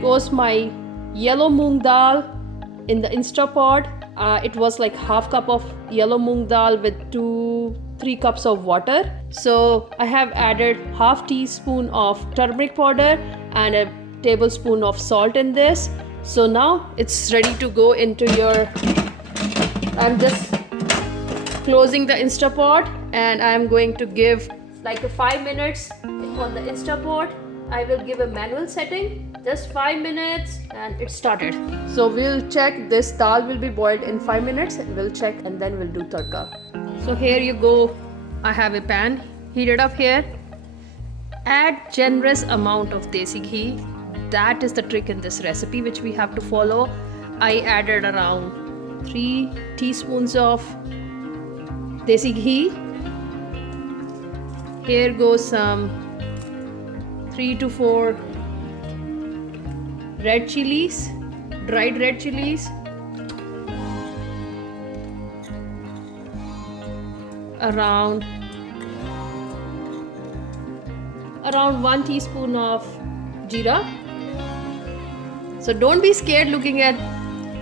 goes my yellow moong dal in the Instapot. It was like half cup of yellow moong dal with 2-3 cups of water. So I have added half teaspoon of turmeric powder and a tablespoon of salt in this. So now it's ready to go into your, I'm just closing the Instapot and I'm going to give like a 5 minutes on the Instapot. I will give a manual setting, just 5 minutes, and it started. So we'll check, this dal will be boiled in 5 minutes and we'll check and then we'll do tadka. So here you go, I have a pan heated up here. Add generous amount of desi ghee. That is the trick in this recipe which we have to follow. I added around 3 teaspoons of desi ghee. Here goes some 3 to 4 red chilies, dried red chilies, around 1 teaspoon of jeera. So don't be scared looking at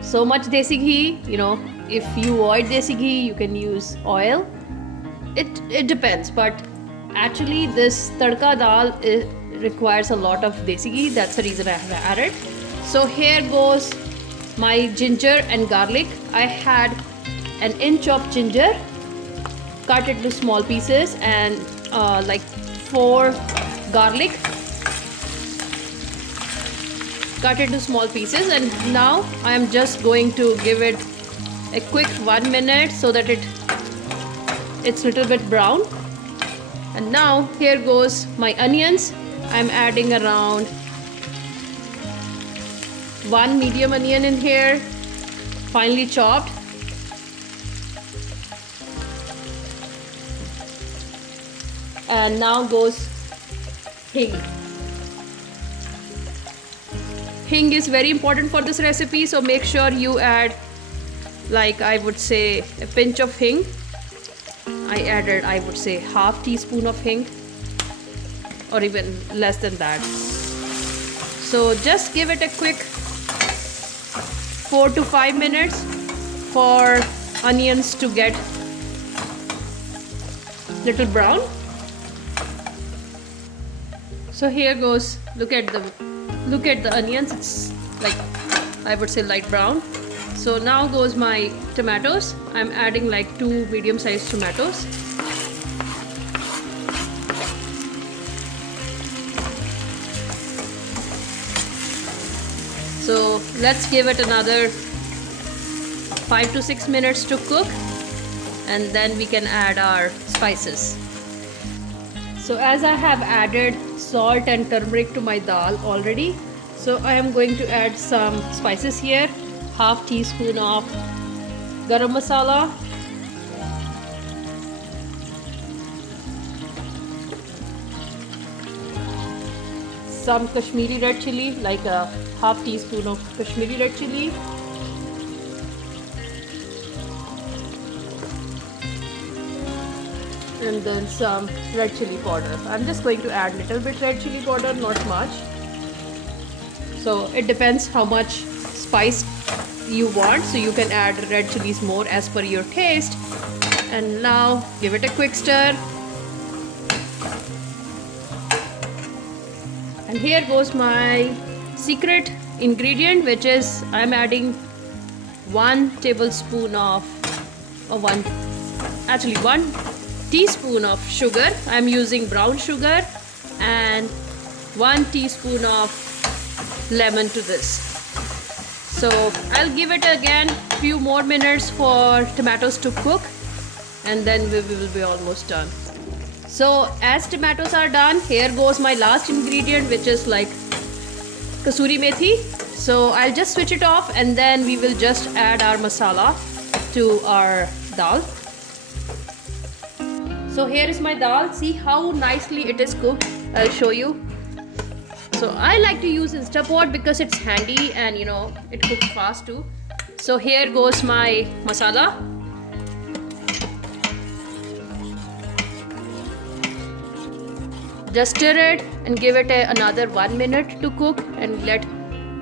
so much desi ghee. You know, if you avoid desi ghee, you can use oil. It depends, but actually this tadka dal requires a lot of desi ghee. That's the reason I have added. So here goes my ginger and garlic. I had an inch of ginger, cut it to small pieces, and like 4 garlic, cut it to small pieces. And now I am just going to give it a quick 1 minute so that it's a little bit brown. And now here goes my onions. I'm adding around 1 medium onion in here, finely chopped. And now goes hing. Hing is very important for this recipe, so make sure you add, like I would say, a pinch of hing. I added, I would say, half teaspoon of hing, or even less than that. So just give it a quick 4 to 5 minutes for onions to get little brown. So here goes, look at the onions, it's like, I would say, light brown. So now goes my tomatoes. I'm adding like 2 medium-sized tomatoes. So let's give it another 5 to 6 minutes to cook, and then we can add our spices. So as I have added salt and turmeric to my dal already, so I am going to add some spices here. Half teaspoon of garam masala, some Kashmiri red chili, like a half teaspoon of Kashmiri red chili, and then some red chili powder. I'm just going to add a little bit red chili powder, not much. So it depends how much spice you want, so you can add red chilies more as per your taste. And now give it a quick stir. And here goes my secret ingredient, which is I'm adding 1 tablespoon of, or 1 teaspoon of sugar. I'm using brown sugar, and 1 teaspoon of lemon to this. So I'll give it again few more minutes for tomatoes to cook, and then we will be almost done. So as tomatoes are done, here goes my last ingredient, which is like kasuri methi. So I'll just switch it off, and then we will just add our masala to our dal. So here is my dal. See how nicely it is cooked. I'll show you. So I like to use Instapot because it's handy and it cooks fast too. So here goes my masala. Just stir it and give it another 1 minute to cook, and let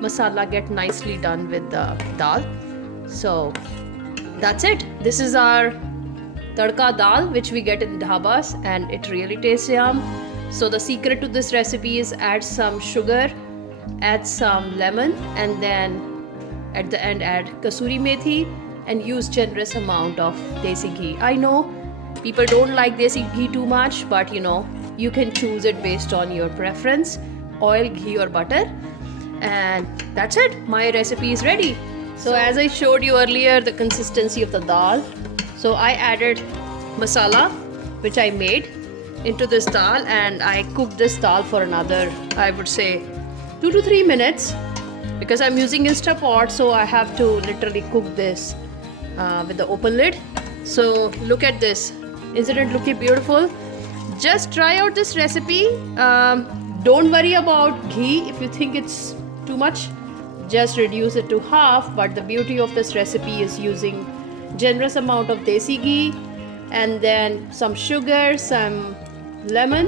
masala get nicely done with the dal. So that's it. This is our tadka dal which we get in dhabas, and it really tastes yum. So the secret to this recipe is add some sugar, add some lemon, and then at the end add kasuri methi, and use generous amount of desi ghee. I know people don't like desi ghee too much, but you can choose it based on your preference, oil, ghee or butter. And that's it, my recipe is ready. So as I showed you earlier, the consistency of the dal, so I added masala which I made into this dal, and I cooked this dal for another, I would say, 2 to 3 minutes, because I'm using Instapot, so I have to literally cook this with the open lid. So look at this, isn't it looking beautiful? Just try out this recipe. Don't worry about ghee. If you think it's too much, just reduce it to half. But the beauty of this recipe is using generous amount of desi ghee, and then some sugar, some lemon,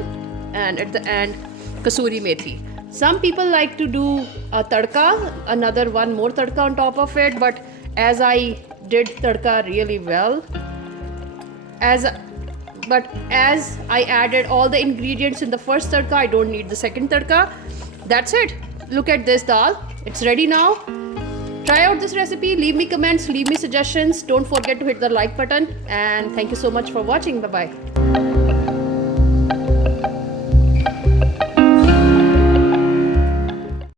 and at the end kasuri methi. Some people like to do a tadka, another one more tadka on top of it, but as I did tadka really well, as I added all the ingredients in the first tadka, I don't need the second tadka. That's it. Look at this dal, it's ready now. Try out this recipe, leave me comments, leave me suggestions. Don't forget to hit the like button, and thank you so much for watching. Bye bye.